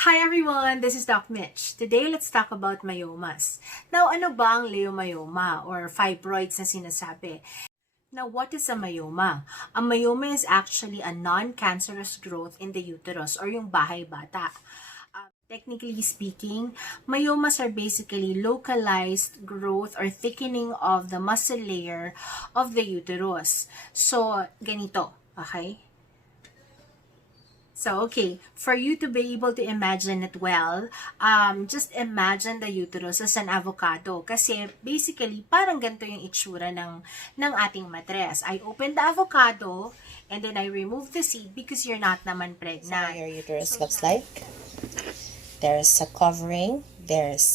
Hi everyone, this is Doc Mitch. Today, let's talk about myomas. Now, ano ba ang leiomyoma or fibroids na sinasabi? Now, what is a myoma? A myoma is actually a non-cancerous growth in the uterus or yung bahay bata. Technically speaking, myomas are basically localized growth or thickening of the muscle layer of the uterus. So, ganito, okay? So, okay, for you to be able to imagine it well, just imagine the uterus as an avocado. Kasi, basically, parang ganito yung itsura ng ating matres. I open the avocado, and then I remove the seed because you're not naman pregnant. So your uterus looks like. There's a covering. There's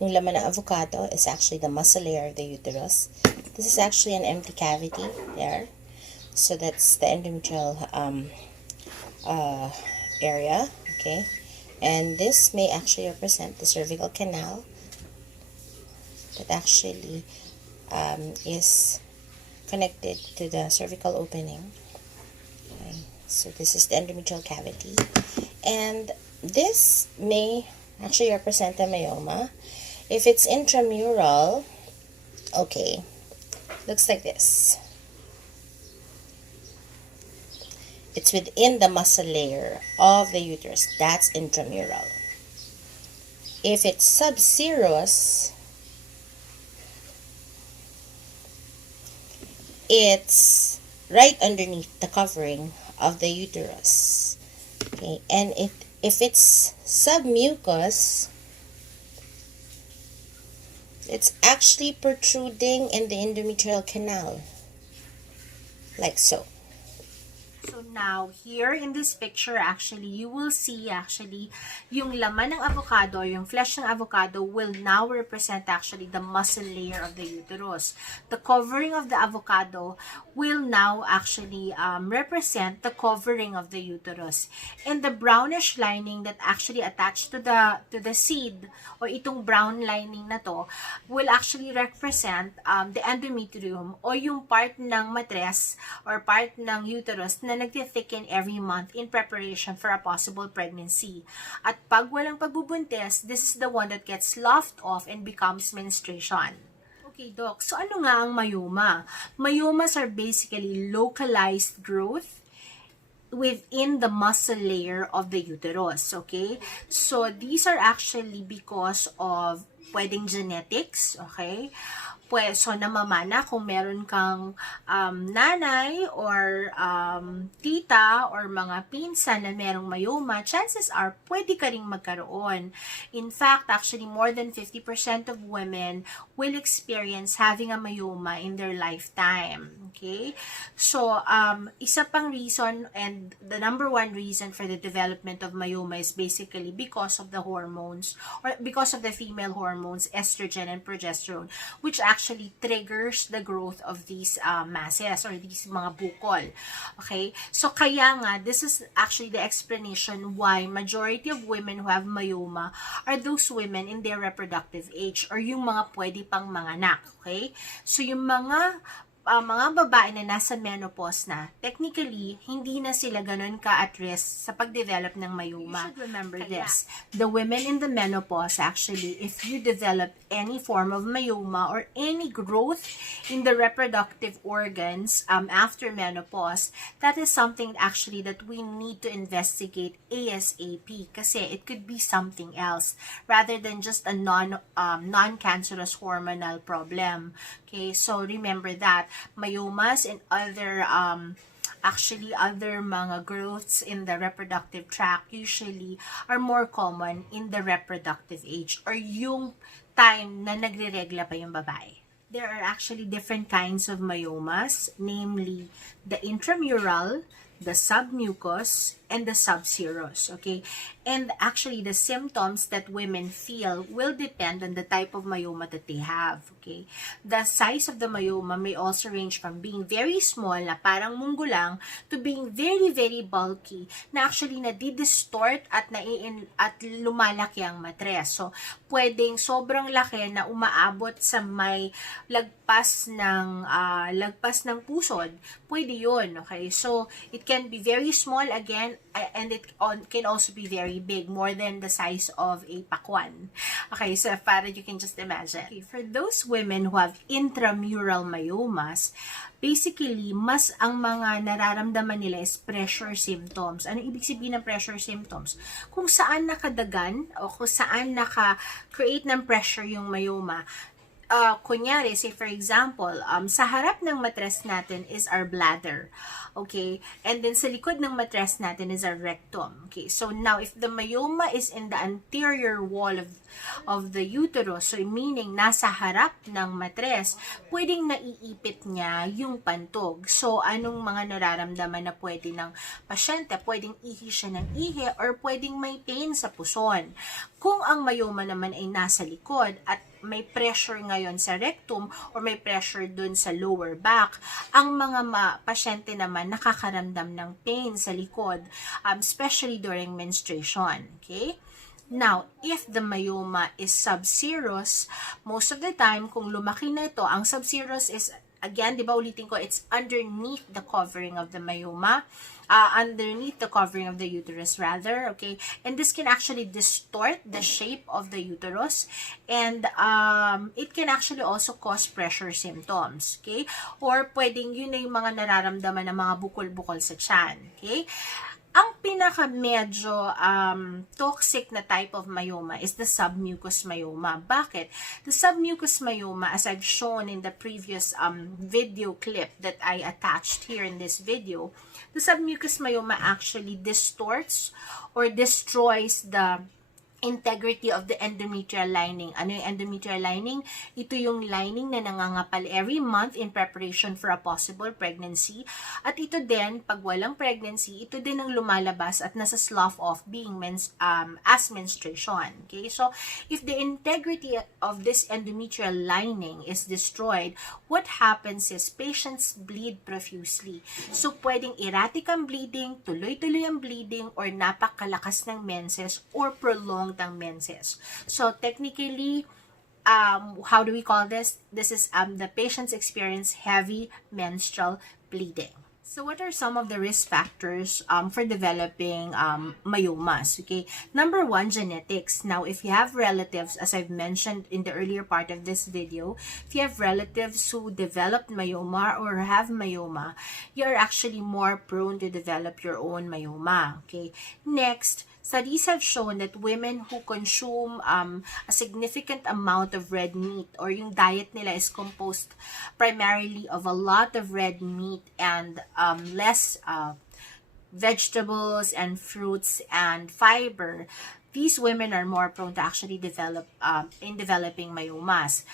yung laman ng avocado is actually the muscle layer of the uterus. This is actually an empty cavity there. So that's the endometrial area, okay, and this may actually represent the cervical canal that actually is connected to the cervical opening. Okay. So this is the endometrial cavity, and this may actually represent a myoma. If it's intramural, okay, looks like this. It's within the muscle layer of the uterus. That's intramural. If it's subserous, it's right underneath the covering of the uterus. Okay, and if it's submucous, it's actually protruding in the endometrial canal, like so. So now, here in this picture, actually, you will see actually yung laman ng avocado, yung flesh ng avocado will now represent actually the muscle layer of the uterus. The covering of the avocado will now actually represent the covering of the uterus. And the brownish lining that actually attached to the seed, or itong brown lining na to, will actually represent the endometrium o yung part ng matres or part ng uterus na nagtithicken every month in preparation for a possible pregnancy. At pag walang pagbubuntis, this is the one that gets sloughed off and becomes menstruation. Okay, Doc. So, ano nga ang myoma? Myomas are basically localized growth within the muscle layer of the uterus, okay? So, these are actually because of pwedeng genetics, okay? So, namamana kung meron kang nanay or tita or mga pinsan na merong myoma, chances are pwede ka ring magkaroon. In fact, actually, more than 50% of women will experience having a myoma in their lifetime. Okay? So, isa pang reason and the number one reason for the development of myoma is basically because of the hormones or because of the female hormones, estrogen and progesterone, which actually triggers the growth of these masses or these mga bukol. Okay? So, kaya nga, this is actually the explanation why majority of women who have myoma are those women in their reproductive age or yung mga pwede pang manganak. Okay? So, yung mga babae na nasa menopause na, technically, hindi na sila ganun ka at risk sa pag-develop ng myoma. You should remember this. The women in the menopause, actually, if you develop any form of myoma or any growth in the reproductive organs after menopause, that is something actually that we need to investigate ASAP kasi it could be something else rather than just a non-cancerous hormonal problem. Okay, so remember that myomas and other other mga growths in the reproductive tract usually are more common in the reproductive age or yung time na nagre-regla pa yung babae. There are actually different kinds of myomas, namely the intramural, the submucous, and the SUBSEROUS, okay? And actually, the symptoms that women feel will depend on the type of myoma that they have, okay? The size of the myoma may also range from being very small, na parang munggo lang, to being very, very bulky, na actually nadidistort at lumalaki ang matres. So, pwedeng sobrang laki na umaabot sa may lagpas ng pusod, pwede yun, okay? So, it can be very small again, and it can also be very big, more than the size of a pakwan. Okay, so para you can just imagine. Okay, for those women who have intramural myomas, basically, mas ang mga nararamdaman nila is pressure symptoms. Ano ibig sabihin ng pressure symptoms? Kung saan nakadagan o kung saan naka-create ng pressure yung myoma. Kunyari, say for example, sa harap ng matres natin is our bladder. Okay? And then sa likod ng matres natin is our rectum. Okay? So now, if the myoma is in the anterior wall of the uterus, so meaning nasa harap ng matres, pwedeng naiipit niya yung pantog. So, anong mga nararamdaman na pwede ng pasyente? Pwedeng ihi siya ng ihi or pwedeng may pain sa puson. Kung ang myoma naman ay nasa likod at may pressure ngayon sa rectum or may pressure dun sa lower back, ang mga pasyente naman nakakaramdam ng pain sa likod, especially during menstruation. Okay? Now, if the myoma is subserous, most of the time, kung lumaki na ito, ang subserous is, again, di ba ulitin ko, it's underneath the covering of the myoma, underneath the covering of the uterus rather, okay? And this can actually distort the shape of the uterus, and it can actually also cause pressure symptoms, okay? Or pwedeng yun na yung mga nararamdaman ng mga bukol-bukol sa tiyan, okay? Ang pinaka medyo toxic na type of myoma is the submucous myoma. Bakit? The submucous myoma, as I've shown in the previous video clip that I attached here in this video, the submucous myoma actually distorts or destroys the integrity of the endometrial lining. Ano yung endometrial lining? Ito yung lining na nangangapal every month in preparation for a possible pregnancy. At ito din, pag walang pregnancy, ito din ang lumalabas at nasa slough off being as menstruation. Okay? So, if the integrity of this endometrial lining is destroyed, what happens is patients bleed profusely. So, pwedeng erratic ang bleeding, tuloy-tuloy ang bleeding, or napakalakas ng menses, or prolonged ang menses. So, technically, how do we call this? This is the patients experience heavy menstrual bleeding. So, what are some of the risk factors for developing myomas? Okay, number one, genetics. Now, if you have relatives, as I've mentioned in the earlier part of this video, if you have relatives who developed myoma or have myoma, you're actually more prone to develop your own myoma. Okay, next, studies have shown that women who consume a significant amount of red meat, or yung diet nila is composed primarily of a lot of red meat and less vegetables and fruits and fiber, these women are more prone to actually developing myomas.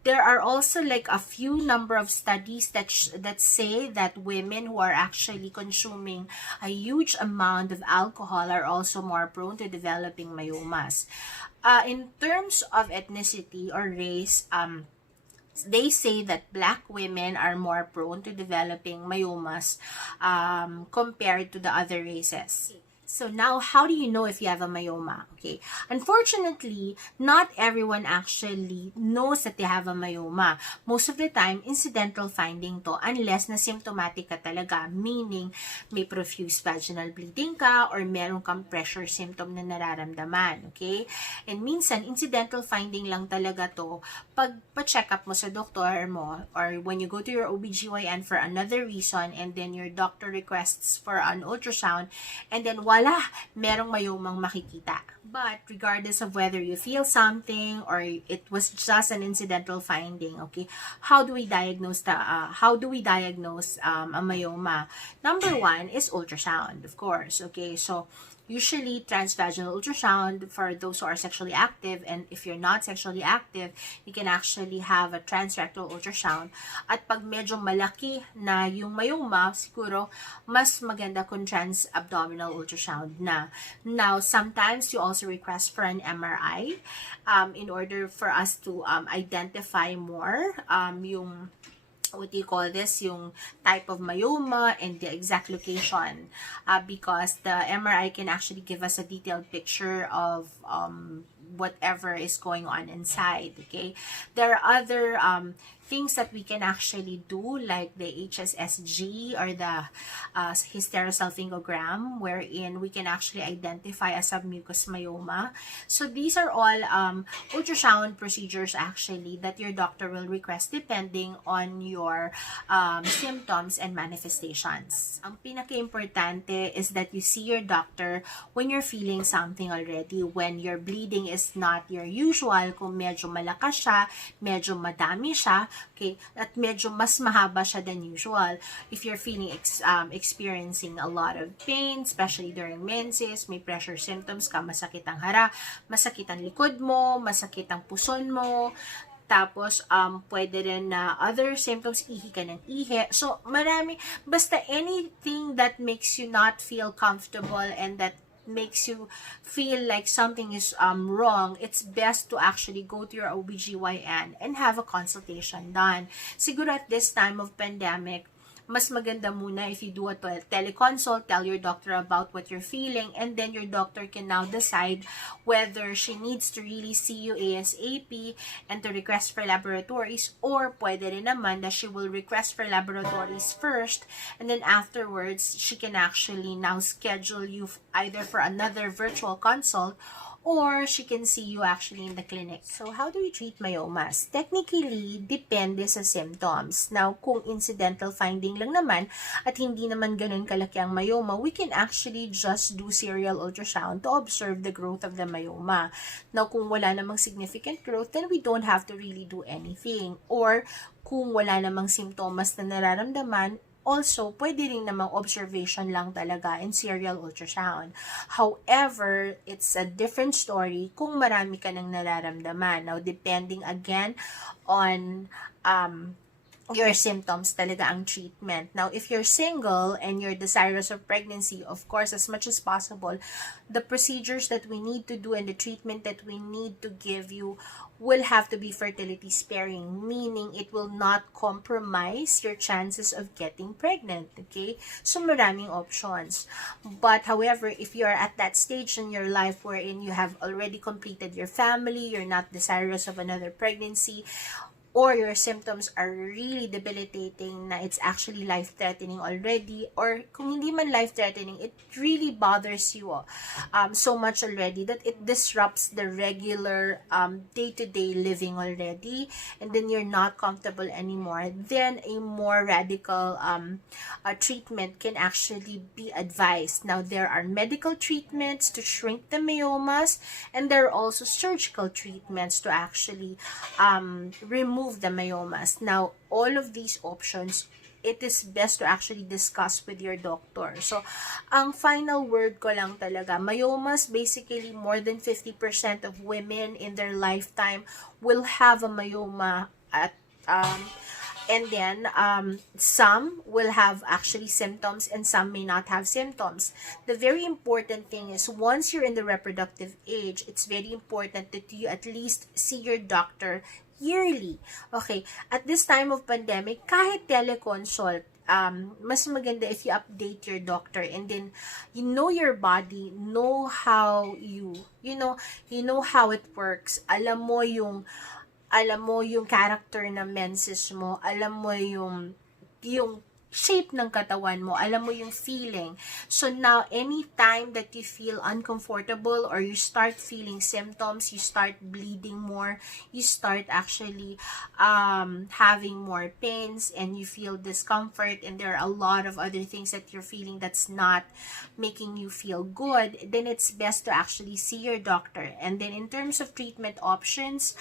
There are also like a few number of studies that say that women who are actually consuming a huge amount of alcohol are also more prone to developing myomas. In terms of ethnicity or race, they say that Black women are more prone to developing myomas compared to the other races. So now, how do you know if you have a myoma? Okay, unfortunately, not everyone actually knows that they have a myoma. Most of the time, incidental finding to unless na symptomatic ka talaga, meaning may profuse vaginal bleeding ka or meron kang pressure symptom na nararamdaman. Okay? And minsan, incidental finding lang talaga to pag pa-check up mo sa doktor mo or when you go to your OBGYN for another reason and then your doctor requests for an ultrasound and then wala, merong myomang makikita. But regardless of whether you feel something or it was just an incidental finding, okay, how do we diagnose a myoma? Number one is ultrasound, of course. Okay, so usually transvaginal ultrasound for those who are sexually active, and if you're not sexually active, you can actually have a transrectal ultrasound. At pag medyo malaki na yung myoma, siguro mas maganda kung trans-abdominal ultrasound na. Now, sometimes you also request for an MRI in order for us to identify more yung what do you call this, yung type of myoma and the exact location, because the MRI can actually give us a detailed picture of whatever is going on inside. Okay, there are other things that we can actually do, like the HSSG or the hysterosalpingogram, wherein we can actually identify a submucous myoma. So these are all ultrasound procedures actually that your doctor will request depending on your symptoms and manifestations. Ang pinaka-importante is that you see your doctor when you're feeling something already, when your bleeding is not your usual, kung medyo malakas siya, medyo madami siya, okay, at medyo mas mahaba siya than usual. If you're feeling experiencing a lot of pain, especially during menses, may pressure symptoms ka, masakit ang hara, masakit ang likod mo, masakit ang puson mo, tapos, pwede rin na other symptoms, ihi ka ng ihi. So, marami, basta anything that makes you not feel comfortable and that makes you feel like something is wrong, it's best to actually go to your OBGYN and have a consultation done. Siguro at this time of pandemic, mas maganda muna if you do a teleconsult, tell your doctor about what you're feeling, and then your doctor can now decide whether she needs to really see you ASAP and to request for laboratories, or pwede rin naman that she will request for laboratories first, and then afterwards, she can actually now schedule you either for another virtual consult, or she can see you actually in the clinic. So, how do we treat myomas? Technically, depende sa symptoms. Now, kung incidental finding lang naman at hindi naman ganun kalaki ang myoma, we can actually just do serial ultrasound to observe the growth of the myoma. Now, kung wala namang significant growth, then we don't have to really do anything. Or, kung wala namang symptoms na nararamdaman, also, pwede rin namang observation lang talaga in serial ultrasound. However, it's a different story kung marami ka nang nararamdaman. Now, depending again on your symptoms talaga ang treatment. Now, if you're single and you're desirous of pregnancy, of course, as much as possible, the procedures that we need to do and the treatment that we need to give you will have to be fertility sparing, meaning it will not compromise your chances of getting pregnant, okay? So, maraming options. But, however, if you're at that stage in your life wherein you have already completed your family, you're not desirous of another pregnancy, or your symptoms are really debilitating na it's actually life-threatening already, or kung hindi man life-threatening, it really bothers you so much already that it disrupts the regular day-to-day living already, and then you're not comfortable anymore, then a more radical treatment can actually be advised. Now, there are medical treatments to shrink the myomas, and there are also surgical treatments to actually remove the myomas. Now, all of these options, it is best to actually discuss with your doctor. So, ang final word ko lang talaga, myomas, basically more than 50% of women in their lifetime will have a myoma at and then some will have actually symptoms and some may not have symptoms. The very important thing is once you're in the reproductive age, it's very important that you at least see your doctor yearly. Okay, at this time of pandemic, kahit teleconsult, mas maganda if you update your doctor, and then you know your body, know how you know how it works. Alam mo yung character ng menses mo, alam mo yung shape ng katawan mo, alam mo yung feeling. So now, anytime that you feel uncomfortable or you start feeling symptoms, you start bleeding more, you start actually having more pains, and you feel discomfort, and there are a lot of other things that you're feeling that's not making you feel good, then it's best to actually see your doctor. And then in terms of treatment options,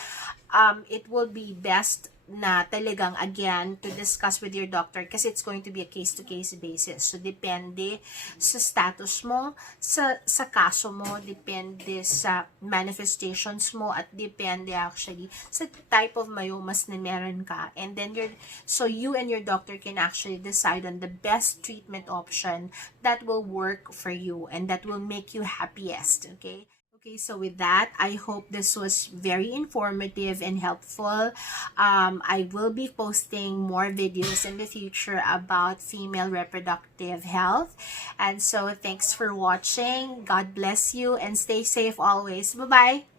it will be best na talagang again to discuss with your doctor kasi it's going to be a case-to-case basis. So, depende sa status mo, sa kaso mo, depende sa manifestations mo, at depende actually sa type of myomas na meron ka. And then, you and your doctor can actually decide on the best treatment option that will work for you and that will make you happiest, okay? Okay, so with that, I hope this was very informative and helpful. I will be posting more videos in the future about female reproductive health. And so thanks for watching. God bless you and stay safe always. Bye-bye.